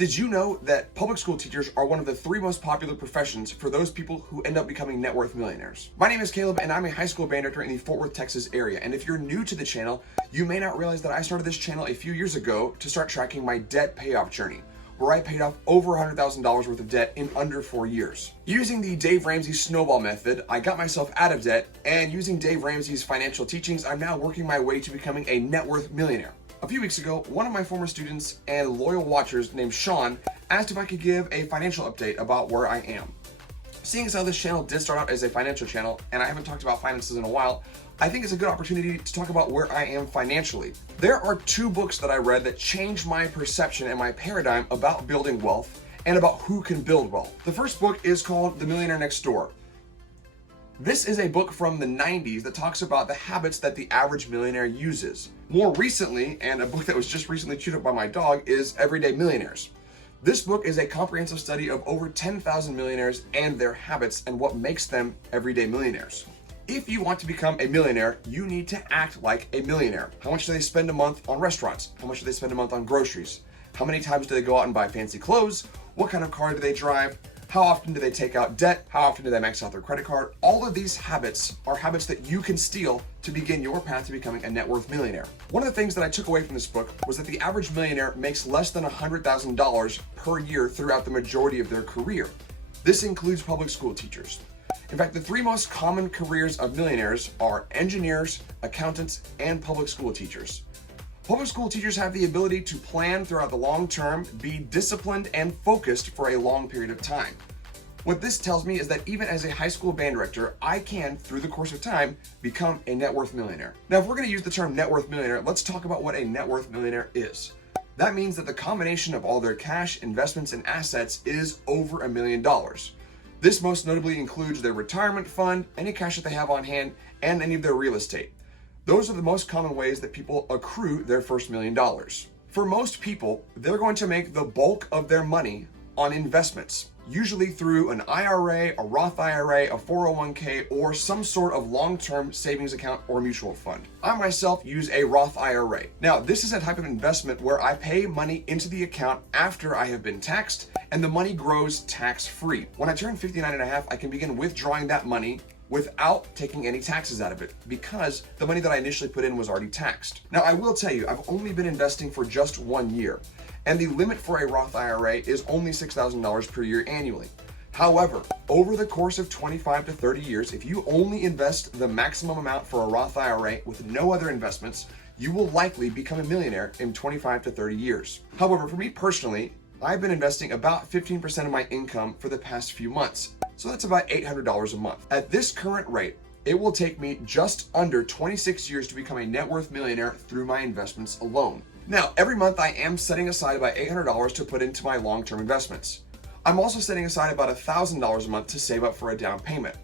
Did you know that public school teachers are one of the 3 most popular professions for those people who end up becoming net worth millionaires? My name is Caleb and I'm a high school band director in the Fort Worth, Texas area. And if you're new to the channel, you may not realize that I started this channel a few years ago to start tracking my debt payoff journey, where I paid off over $100,000 worth of debt in under 4 years. Using the Dave Ramsey snowball method, I got myself out of debt, and using Dave Ramsey's financial teachings, I'm now working my way to becoming a net worth millionaire. A few weeks ago, one of my former students and loyal watchers named Shawn asked if I could give a financial update about where I am. Seeing as how this channel did start out as a financial channel, and I haven't talked about finances in a while, I think it's a good opportunity to talk about where I am financially. There are 2 books that I read that changed my perception and my paradigm about building wealth and about who can build wealth. The first book is called The Millionaire Next Door. This is a book from the 90s that talks about the habits that the average millionaire uses. More recently, and a book that was just recently chewed up by my dog, is Everyday Millionaires. This book is a comprehensive study of over 10,000 millionaires and their habits and what makes them everyday millionaires. If you want to become a millionaire, you need to act like a millionaire. How much do they spend a month on restaurants? How much do they spend a month on groceries? How many times do they go out and buy fancy clothes? What kind of car do they drive? How often do they take out debt? How often do they max out their credit card? All of these habits are habits that you can steal to begin your path to becoming a net worth millionaire. One of the things that I took away from this book was that the average millionaire makes less than $100,000 per year throughout the majority of their career. This includes public school teachers. In fact, the 3 most common careers of millionaires are engineers, accountants, and public school teachers. Public school teachers have the ability to plan throughout the long term, be disciplined and focused for a long period of time. What this tells me is that even as a high school band director, I can, through the course of time, become a net worth millionaire. Now, if we're going to use the term net worth millionaire, let's talk about what a net worth millionaire is. That means that the combination of all their cash, investments, and assets is over $1 million. This most notably includes their retirement fund, any cash that they have on hand, and any of their real estate. Those are the most common ways that people accrue their first $1 million. For most people, they're going to make the bulk of their money on investments, usually through an IRA, a Roth IRA, a 401k, or some sort of long-term savings account or mutual fund. I myself use a Roth IRA. Now, this is a type of investment where I pay money into the account after I have been taxed, and the money grows tax-free. When I turn 59 and a half, I can begin withdrawing that money without taking any taxes out of it because the money that I initially put in was already taxed. Now, I will tell you, I've only been investing for just 1 year, and the limit for a Roth IRA is only $6,000 per year annually. However, over the course of 25 to 30 years, if you only invest the maximum amount for a Roth IRA with no other investments, you will likely become a millionaire in 25 to 30 years. However, for me personally, I've been investing about 15% of my income for the past few months. So that's about $800 a month. At this current rate, it will take me just under 26 years to become a net worth millionaire through my investments alone. Now, every month I am setting aside about $800 to put into my long-term investments. I'm also setting aside about $1,000 a month to save up for a down payment.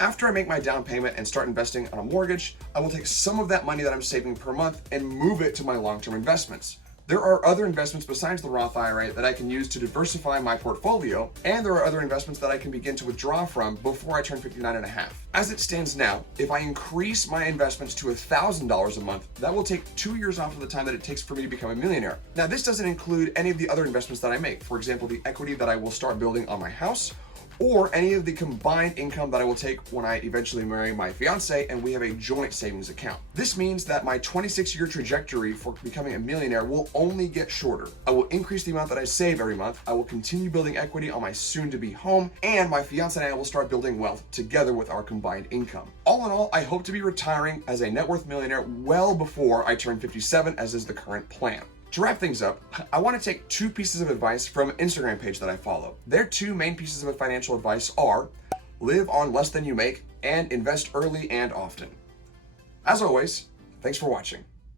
After I make my down payment and start investing on a mortgage, I will take some of that money that I'm saving per month and move it to my long-term investments. There are other investments besides the Roth IRA that I can use to diversify my portfolio, and there are other investments that I can begin to withdraw from before I turn 59 and a half. As it stands now, if I increase my investments to $1,000 a month, that will take 2 years off of the time that it takes for me to become a millionaire. Now, this doesn't include any of the other investments that I make. For example, the equity that I will start building on my house, or any of the combined income that I will take when I eventually marry my fiance and we have a joint savings account. This means that my 26-year trajectory for becoming a millionaire will only get shorter. I will increase the amount that I save every month, I will continue building equity on my soon-to-be home, and my fiance and I will start building wealth together with our combined income. All in all, I hope to be retiring as a net worth millionaire well before I turn 57, as is the current plan. To wrap things up, I want to take 2 pieces of advice from an Instagram page that I follow. Their 2 main pieces of financial advice are live on less than you make and invest early and often. As always, thanks for watching.